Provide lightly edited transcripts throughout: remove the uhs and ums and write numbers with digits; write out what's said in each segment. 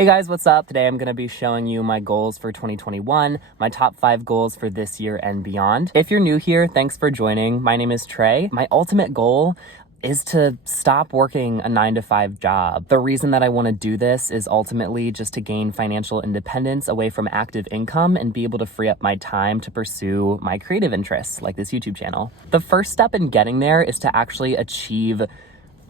Hey guys, what's up? Today I'm going to be showing you my goals for 2021, my top 5 goals for this year and beyond. If you're new here, thanks for joining. My name is Trey. My ultimate goal is to stop working a 9-to-5 job. The reason that I want to do this is ultimately just to gain financial independence away from active income and be able to free up my time to pursue my creative interests like this YouTube channel. The first step in getting there is to actually achieve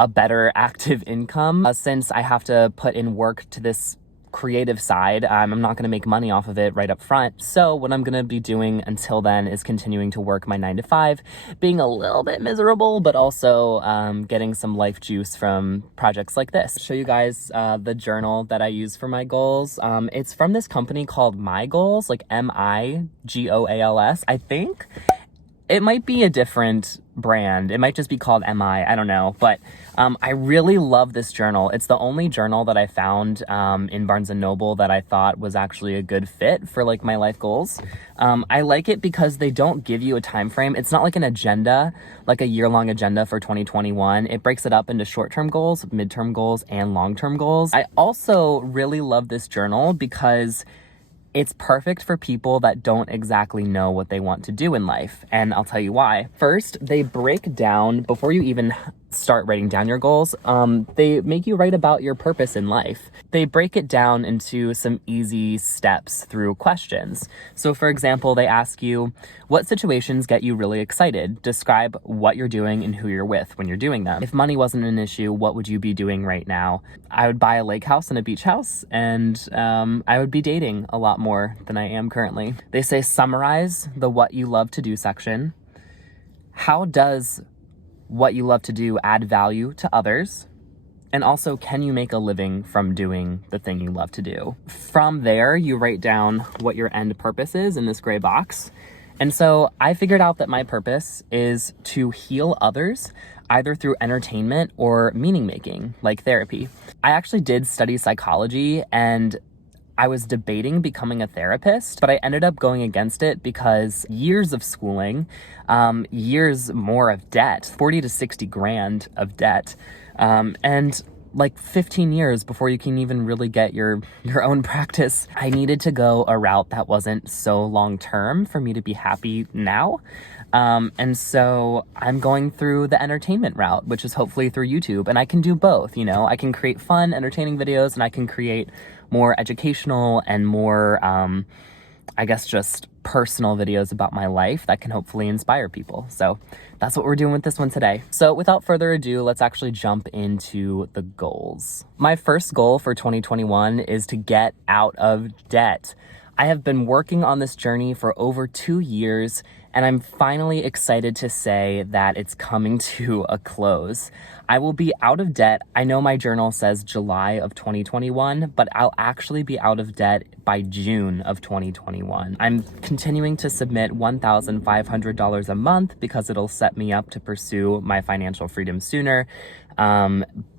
a better active income. Since I have to put in work to this creative side, I'm not going to make money off of it right up front. So what I'm going to be doing until then is continuing to work my 9-to-5, being a little bit miserable, but also getting some life juice from projects like this. I'll show you guys the journal that I use for my goals. It's from this company called MiGoals, like MiGoals, I think. It might be a different brand. It might just be called MI. I don't know. But I really love this journal. It's the only journal that I found in Barnes & Noble that I thought was actually a good fit for like my life goals. I like it because they don't give you a time frame. It's not like an agenda, like a year-long agenda for 2021. It breaks it up into short-term goals, midterm goals, and long-term goals. I also really love this journal because it's perfect for people that don't exactly know what they want to do in life, and I'll tell you why. First, they break down, before you even start writing down your goals, they make you write about your purpose in life. They break it down into some easy steps through questions. So for example, they ask you, what situations get you really excited? Describe what you're doing and who you're with when you're doing them. If money wasn't an issue, what would you be doing right now? I would buy a lake house and a beach house, and I would be dating a lot more than I am currently. They say summarize the what you love to do section. How does what you love to do add value to others? And also, can you make a living from doing the thing you love to do? From there, you write down what your end purpose is in this gray box. And so I figured out that my purpose is to heal others, either through entertainment or meaning making, like therapy. I actually did study psychology, and I was debating becoming a therapist, but I ended up going against it because years of schooling, years more of debt, 40 to 60 grand of debt, and like 15 years before you can even really get your own practice. I needed to go a route that wasn't so long-term for me to be happy now. And so I'm going through the entertainment route, which is hopefully through YouTube, and I can do both. You know, I can create fun, entertaining videos, and I can create more educational and more, I guess, just personal videos about my life that can hopefully inspire people. So that's what we're doing with this one today. So without further ado, let's actually jump into the goals. My first goal for 2021 is to get out of debt. I have been working on this journey for over 2 years, and I'm finally excited to say that it's coming to a close. I will be out of debt. I know my journal says July of 2021, but I'll actually be out of debt by June of 2021. I'm continuing to submit $1,500 a month because it'll set me up to pursue my financial freedom sooner.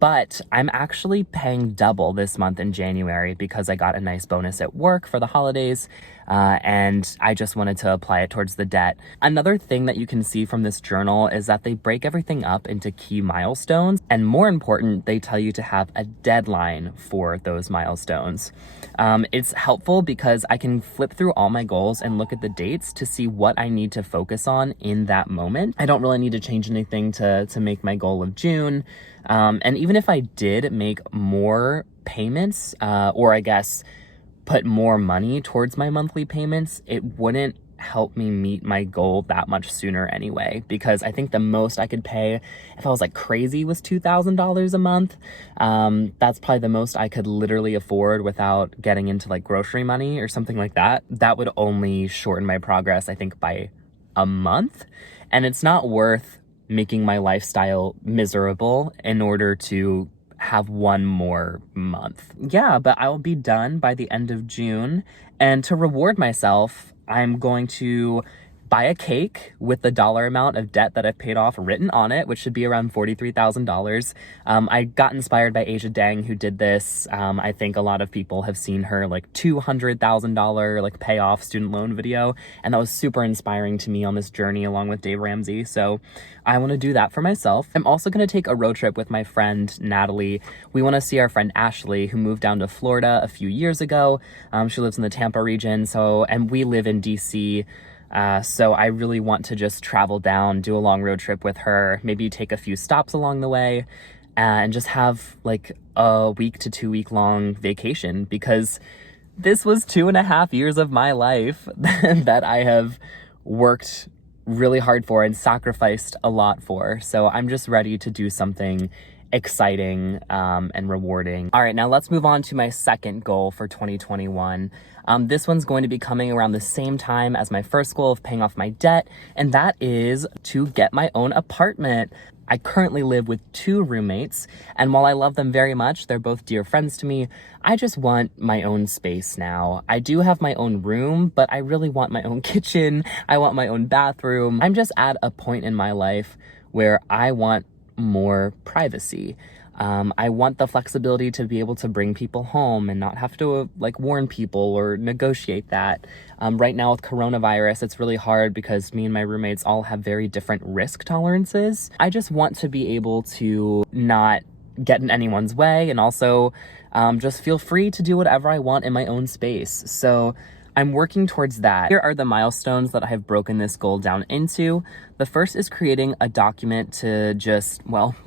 But I'm actually paying double this month in January because I got a nice bonus at work for the holidays, and I just wanted to apply it towards the debt. Another thing that you can see from this journal is that they break everything up into key milestones, and more important, they tell you to have a deadline for those milestones. It's helpful because I can flip through all my goals and look at the dates to see what I need to focus on in that moment. I don't really need to change anything to make my goal of June. And even if I did make more payments, or I guess put more money towards my monthly payments, it wouldn't help me meet my goal that much sooner anyway, because I think the most I could pay if I was like crazy was $2,000 a month. That's probably the most I could literally afford without getting into like grocery money or something like that. That would only shorten my progress, I think, by a month. And it's not worth making my lifestyle miserable in order to have one more month. Yeah, but I'll be done by the end of June. And to reward myself, I'm going to buy a cake with the dollar amount of debt that I've paid off written on it, which should be around $43,000. I got inspired by Asia Dang, who did this. I think a lot of people have seen her like $200,000 like pay off student loan video, and that was super inspiring to me on this journey along with Dave Ramsey. So I want to do that for myself. I'm also going to take a road trip with my friend Natalie. We want to see our friend Ashley, who moved down to Florida a few years ago. She lives in the Tampa region, and we live in DC. So I really want to just travel down, do a long road trip with her, maybe take a few stops along the way, and just have like a week to 2 week long vacation, because this was 2.5 years of my life that I have worked really hard for and sacrificed a lot for. So I'm just ready to do something exciting and rewarding. All right, now let's move on to my second goal for 2021. This one's going to be coming around the same time as my first goal of paying off my debt, and that is to get my own apartment. I currently live with 2 roommates, and while I love them very much, they're both dear friends to me, I just want my own space now. I do have my own room, but I really want my own kitchen. I want my own bathroom. I'm just at a point in my life where I want more privacy. I want the flexibility to be able to bring people home and not have to like warn people or negotiate that. Right now with coronavirus, it's really hard because me and my roommates all have very different risk tolerances. I just want to be able to not get in anyone's way, and also just feel free to do whatever I want in my own space. So I'm working towards that. Here are the milestones that I have broken this goal down into. The first is creating a document to just,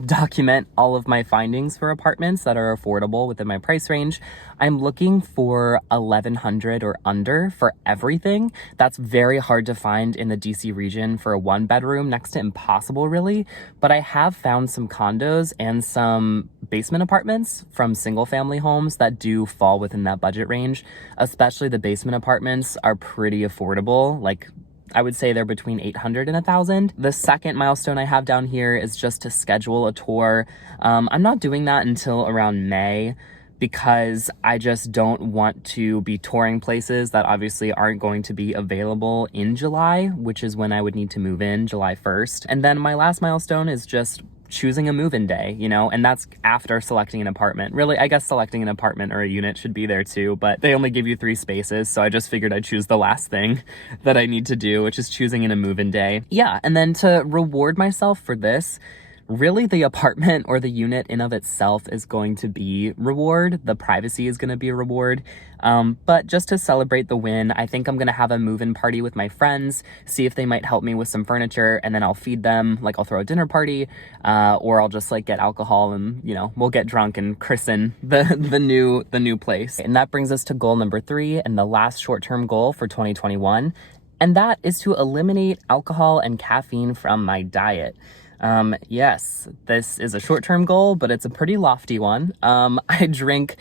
document all of my findings for apartments that are affordable within my price range. I'm looking for 1,100 or under for everything. That's very hard to find in the DC region for a 1-bedroom, next to impossible really. But I have found some condos and some basement apartments from single family homes that do fall within that budget range. Especially the basement apartments are pretty affordable. Like, I would say they're between 800 and 1,000. The second milestone I have down here is just to schedule a tour. I'm not doing that until around May, because I just don't want to be touring places that obviously aren't going to be available in July, which is when I would need to move in, July 1st. And then my last milestone is just choosing a move-in day, and that's after selecting an apartment. Really, I guess selecting an apartment or a unit should be there too, but they only give you 3 spaces, so I just figured I'd choose the last thing that I need to do, which is choosing in a move-in day. Yeah, and then to reward myself for this, really the apartment or the unit in of itself is going to be reward. The privacy is going to be a reward. But just to celebrate the win, I think I'm going to have a move-in party with my friends, see if they might help me with some furniture, and then I'll feed them. Like, I'll throw a dinner party, or I'll just like get alcohol and, we'll get drunk and christen the new place. And that brings us to goal number 3 and the last short-term goal for 2021. And that is to eliminate alcohol and caffeine from my diet. Yes, this is a short-term goal, but it's a pretty lofty one. I drink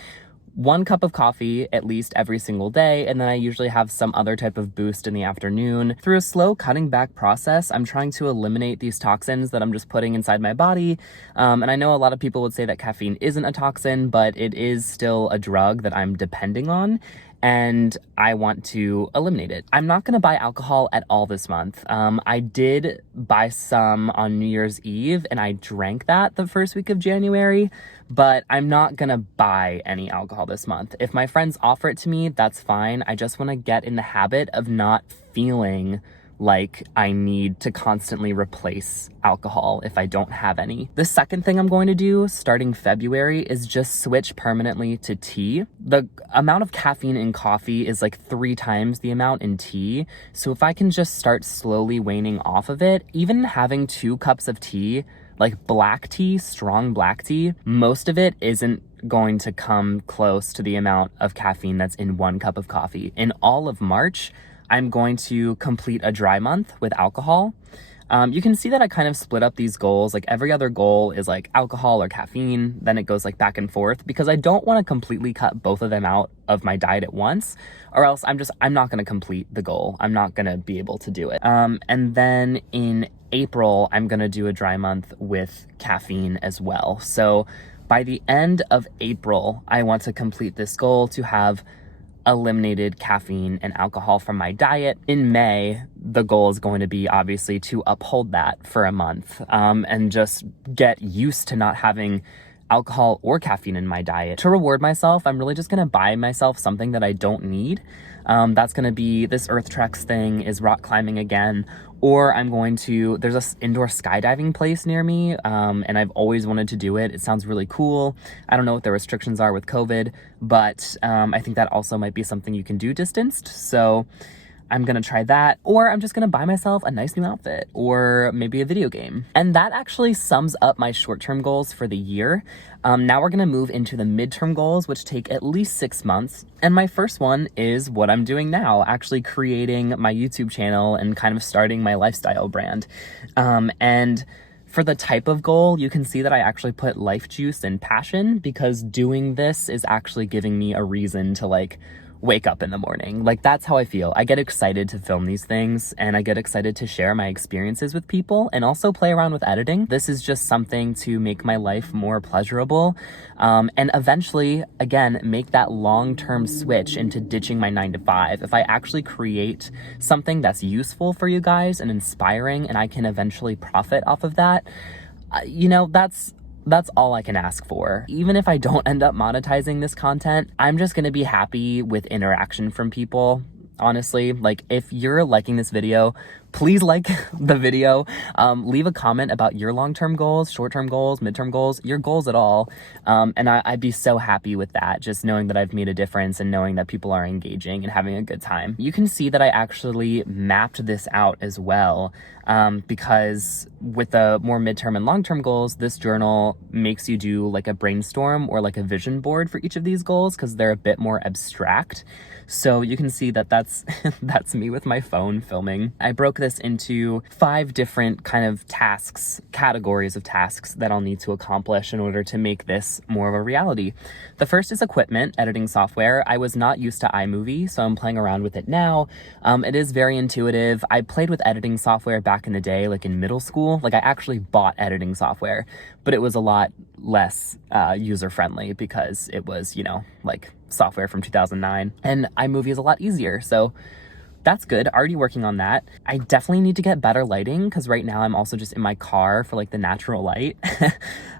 1 cup of coffee at least every single day, and then I usually have some other type of boost in the afternoon. Through a slow cutting back process, I'm trying to eliminate these toxins that I'm just putting inside my body. And I know a lot of people would say that caffeine isn't a toxin, but it is still a drug that I'm depending on, and I want to eliminate it. I'm not going to buy alcohol at all this month. I did buy some on New Year's Eve, and I drank that the first week of January, but I'm not going to buy any alcohol this month. If my friends offer it to me, that's fine. I just want to get in the habit of not feeling like I need to constantly replace alcohol if I don't have any. The second thing I'm going to do starting February is just switch permanently to tea. The amount of caffeine in coffee is like 3 times the amount in tea. So if I can just start slowly waning off of it, even having 2 cups of tea, like black tea, strong black tea, most of it isn't going to come close to the amount of caffeine that's in 1 cup of coffee. In all of March, I'm going to complete a dry month with alcohol. You can see that I kind of split up these goals. Like, every other goal is like alcohol or caffeine, then it goes like back and forth, because I don't want to completely cut both of them out of my diet at once, or else I'm not going to complete the goal. I'm not going to be able to do it. And then in April, I'm going to do a dry month with caffeine as well. So by the end of April, I want to complete this goal to have eliminated caffeine and alcohol from my diet. In May, the goal is going to be obviously to uphold that for a month, and just get used to not having alcohol or caffeine in my diet. To reward myself, I'm really just gonna buy myself something that I don't need. That's gonna be this Earth Treks thing, is rock climbing again, or I'm going to, there's a indoor skydiving place near me, and I've always wanted to do it. It sounds really cool. I don't know what the restrictions are with COVID, but I think that also might be something you can do distanced. So I'm gonna try that, or I'm just gonna buy myself a nice new outfit, or maybe a video game. And that actually sums up my short-term goals for the year. Now we're gonna move into the midterm goals, which take at least 6 months. And my first one is what I'm doing now, actually creating my YouTube channel and kind of starting my lifestyle brand. And for the type of goal, you can see that I actually put life juice and passion, because doing this is actually giving me a reason to like wake up in the morning. Like, that's how I feel. I get excited to film these things, and I get excited to share my experiences with people, and also play around with editing. This is just something to make my life more pleasurable, and eventually, again, make that long-term switch into ditching my 9 to 5. If I actually create something that's useful for you guys and inspiring, and I can eventually profit off of that, you know, that's all I can ask for. Even if I don't end up monetizing this content, I'm just gonna be happy with interaction from people. Honestly, like, if you're liking this video, please like the video. Leave a comment about your long-term goals, short-term goals, midterm goals, your goals at all. And I'd be so happy with that, just knowing that I've made a difference and knowing that people are engaging and having a good time. You can see that I actually mapped this out as well, because with the more midterm and long-term goals, this journal makes you do like a brainstorm or like a vision board for each of these goals, because they're a bit more abstract. So you can see that that's me with my phone filming. I broke this into 5 different kind of tasks, categories of tasks that I'll need to accomplish in order to make this more of a reality. The first is equipment, editing software. I was not used to iMovie, so I'm playing around with it now. It is very intuitive. I played with editing software back in the day, like in middle school. Like, I actually bought editing software, but it was a lot less user-friendly, because it was, you know, like software from 2009, and iMovie is a lot easier. So that's good. Already working on that. I definitely need to get better lighting, because right now I'm also just in my car for like the natural light.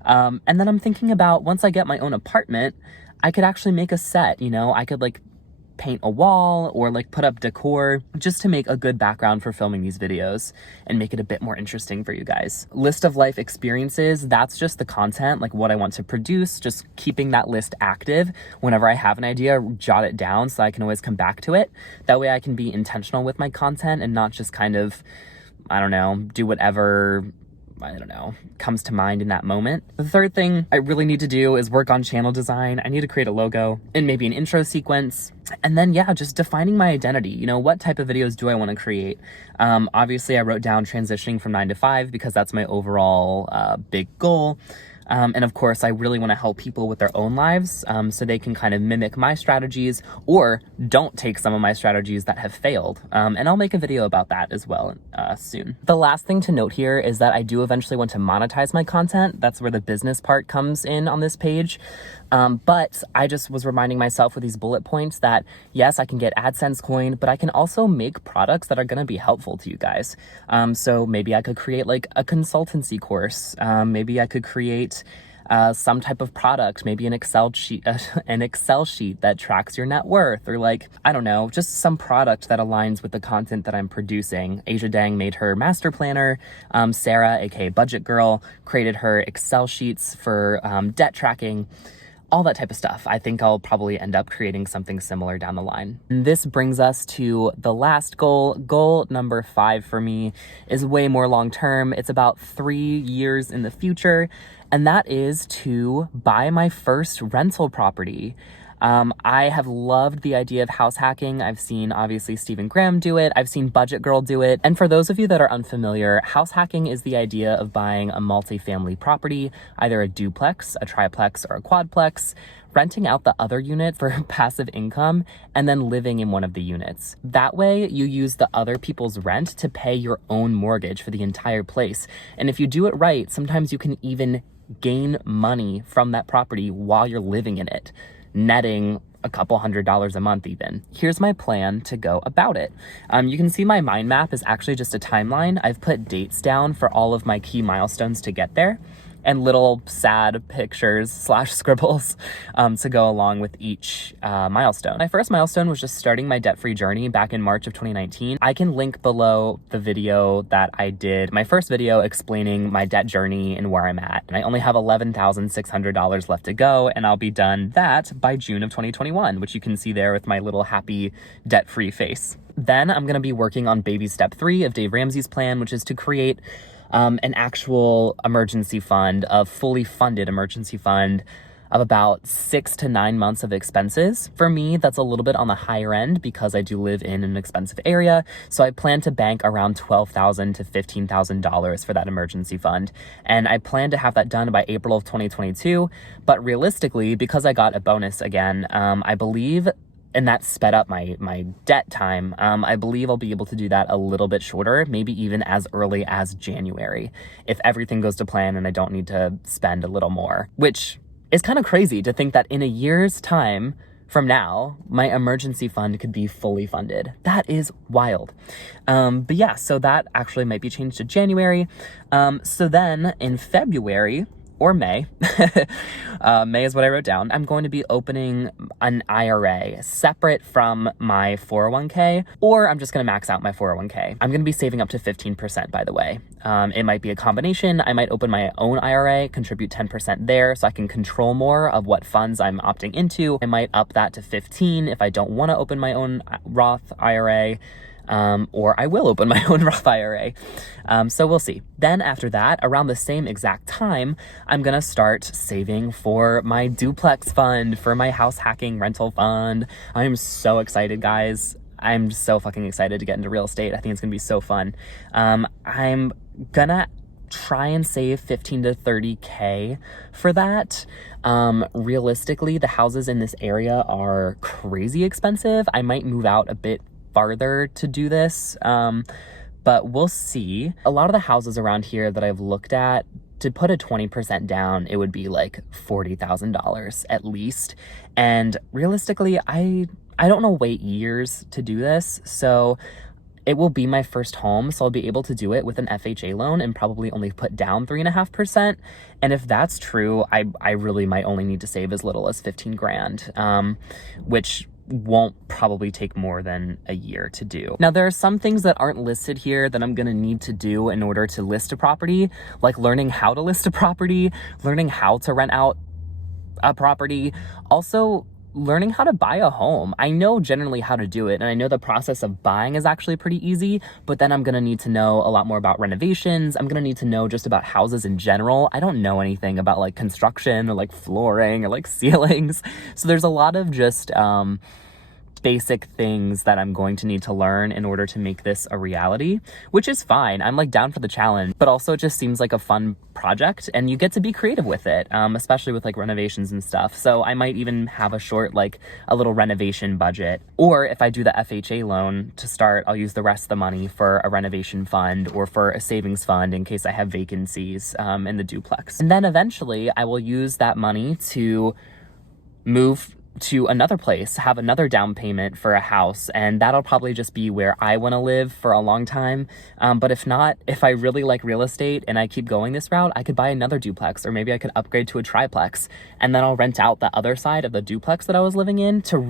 And then I'm thinking about, once I get my own apartment, I could actually make a set, you know, I could like paint a wall or like put up decor, just to make a good background for filming these videos and make it a bit more interesting for you guys. List of life experiences, that's just the content, like what I want to produce, just keeping that list active. Whenever I have an idea, jot it down so I can always come back to it. That way I can be intentional with my content and not just kind of, I don't know, do whatever, I don't know, comes to mind in that moment. The third thing I really need to do is work on channel design. I need to create a logo and maybe an intro sequence. And then, yeah, just defining my identity. You know, what type of videos do I want to create? Obviously, I wrote down transitioning from 9 to 5 because that's my overall big goal. And of course, I really want to help people with their own lives, so they can kind of mimic my strategies, or don't take some of my strategies that have failed. And I'll make a video about that as well soon. The last thing to note here is that I do eventually want to monetize my content. That's where the business part comes in on this page. But I just was reminding myself with these bullet points that, yes, I can get AdSense coin, but I can also make products that are going to be helpful to you guys. So maybe I could create like a consultancy course. Maybe I could create some type of product, maybe an Excel sheet that tracks your net worth, or like, I don't know, just some product that aligns with the content that I'm producing. Asia Dang made her master planner. Sarah, aka Budget Girl, created her Excel sheets for debt tracking. All that type of stuff. I think I'll probably end up creating something similar down the line. And this brings us to the last goal. Goal number 5 for me is way more long-term. It's about 3 years in the future, and that is to buy my first rental property. I have loved the idea of house hacking. I've seen, obviously, Stephen Graham do it. I've seen Budget Girl do it. And for those of you that are unfamiliar, house hacking is the idea of buying a multifamily property, either a duplex, a triplex, or a quadplex, renting out the other unit for passive income, and then living in one of the units. That way, you use the other people's rent to pay your own mortgage for the entire place. And if you do it right, sometimes you can even gain money from that property while you're living in it, netting a couple $100s a month even. Here's my plan to go about it. You can see my mind map is actually just a timeline. I've put dates down for all of my key milestones to get there, and little sad pictures / scribbles to go along with each milestone. My first milestone was just starting my debt-free journey back in March of 2019. I can link below the video that I did, my first video explaining my debt journey and where I'm at. And I only have $11,600 left to go, and I'll be done that by June of 2021, which you can see there with my little happy debt-free face. Then I'm gonna be working on baby step 3 of Dave Ramsey's plan, which is to create an actual emergency fund, a fully funded emergency fund of about 6 to 9 months of expenses. For me, that's a little bit on the higher end because I do live in an expensive area. So I plan to bank around $12,000 to $15,000 for that emergency fund. And I plan to have that done by April of 2022. But realistically, because I got a bonus again, I believe, and that sped up my debt time, I believe I'll be able to do that a little bit shorter, maybe even as early as January, if everything goes to plan and I don't need to spend a little more, which is kind of crazy to think that in a year's time from now, my emergency fund could be fully funded. That is wild. But yeah, so that actually might be changed to January. So then in February, or May, May is what I wrote down, I'm going to be opening an IRA separate from my 401k, or I'm just going to max out my 401k. I'm going to be saving up to 15%, by the way. It might be a combination. I might open my own IRA, contribute 10% there so I can control more of what funds I'm opting into. I might up that to 15 if I don't want to open my own Roth IRA. Or I will open my own Roth IRA. So we'll see. Then after that, around the same exact time, I'm going to start saving for my duplex fund, for my house hacking rental fund. I'm so excited, guys. I'm so fucking excited to get into real estate. I think it's going to be so fun. I'm going to try and save 15 to 30K for that. Realistically, the houses in this area are crazy expensive. I might move out a bit farther to do this, but we'll see. A lot of the houses around here that I've looked at, to put a 20% down, it would be like $40,000 at least. And realistically, I don't want to wait years to do this, so it will be my first home, so I'll be able to do it with an FHA loan and probably only put down 3.5%. And if that's true, I really might only need to save as little as 15 grand, which won't probably take more than a year to do. Now, there are some things that aren't listed here that I'm gonna need to do in order to list a property, like learning how to list a property, learning how to rent out a property, also learning how to buy a home. I know generally how to do it, and I know the process of buying is actually pretty easy, but then I'm gonna need to know a lot more about renovations. I'm gonna need to know just about houses in general. I don't know anything about like construction or like flooring or like ceilings. So there's a lot of just basic things that I'm going to need to learn in order to make this a reality, which is fine. I'm like down for the challenge, but also it just seems like a fun project and you get to be creative with it, especially with like renovations and stuff. So I might even have a short, like a little renovation budget. Or if I do the FHA loan to start, I'll use the rest of the money for a renovation fund or for a savings fund in case I have vacancies in the duplex. And then eventually I will use that money to move to another place, have another down payment for a house, and that'll probably just be where I want to live for a long time. But if not, if I really like real estate and I keep going this route, I could buy another duplex, or maybe I could upgrade to a triplex, and then I'll rent out the other side of the duplex that I was living in to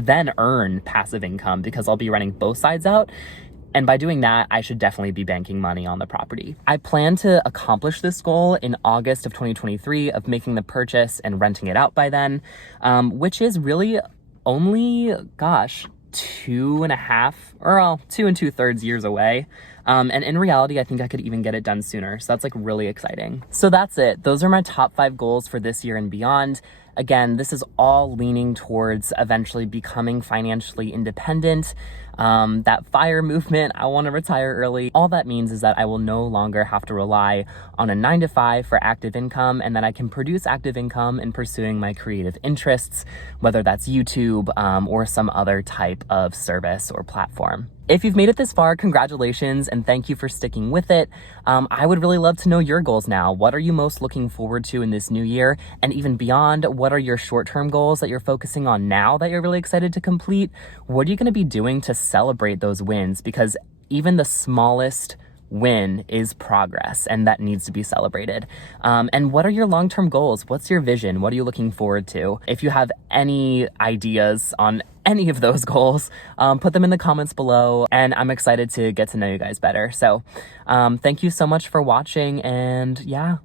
then earn passive income, because I'll be renting both sides out. And by doing that, I should definitely be banking money on the property. I plan to accomplish this goal in August of 2023 of making the purchase and renting it out by then, which is really only, 2.5 or 2 2/3 years away. And in reality, I think I could even get it done sooner. So that's like really exciting. So that's it. Those are my top 5 goals for this year and beyond. Again, this is all leaning towards eventually becoming financially independent. That FIRE movement, I want to retire early. All that means is that I will no longer have to rely on a 9 to 5 for active income, and that I can produce active income in pursuing my creative interests, whether that's YouTube or some other type of service or platform. If you've made it this far, congratulations, and thank you for sticking with it. I would really love to know your goals now. What are you most looking forward to in this new year? And even beyond, What are your short-term goals that you're focusing on now that you're really excited to complete? What are you going to be doing to celebrate those wins? Because even the smallest win is progress, and that needs to be celebrated. And what are your long-term goals? What's your vision? What are you looking forward to? If you have any ideas on any of those goals, put them in the comments below, and I'm excited to get to know you guys better. So thank you so much for watching, and yeah,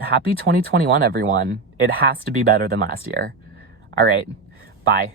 happy 2021, everyone. It has to be better than last year. All right, bye.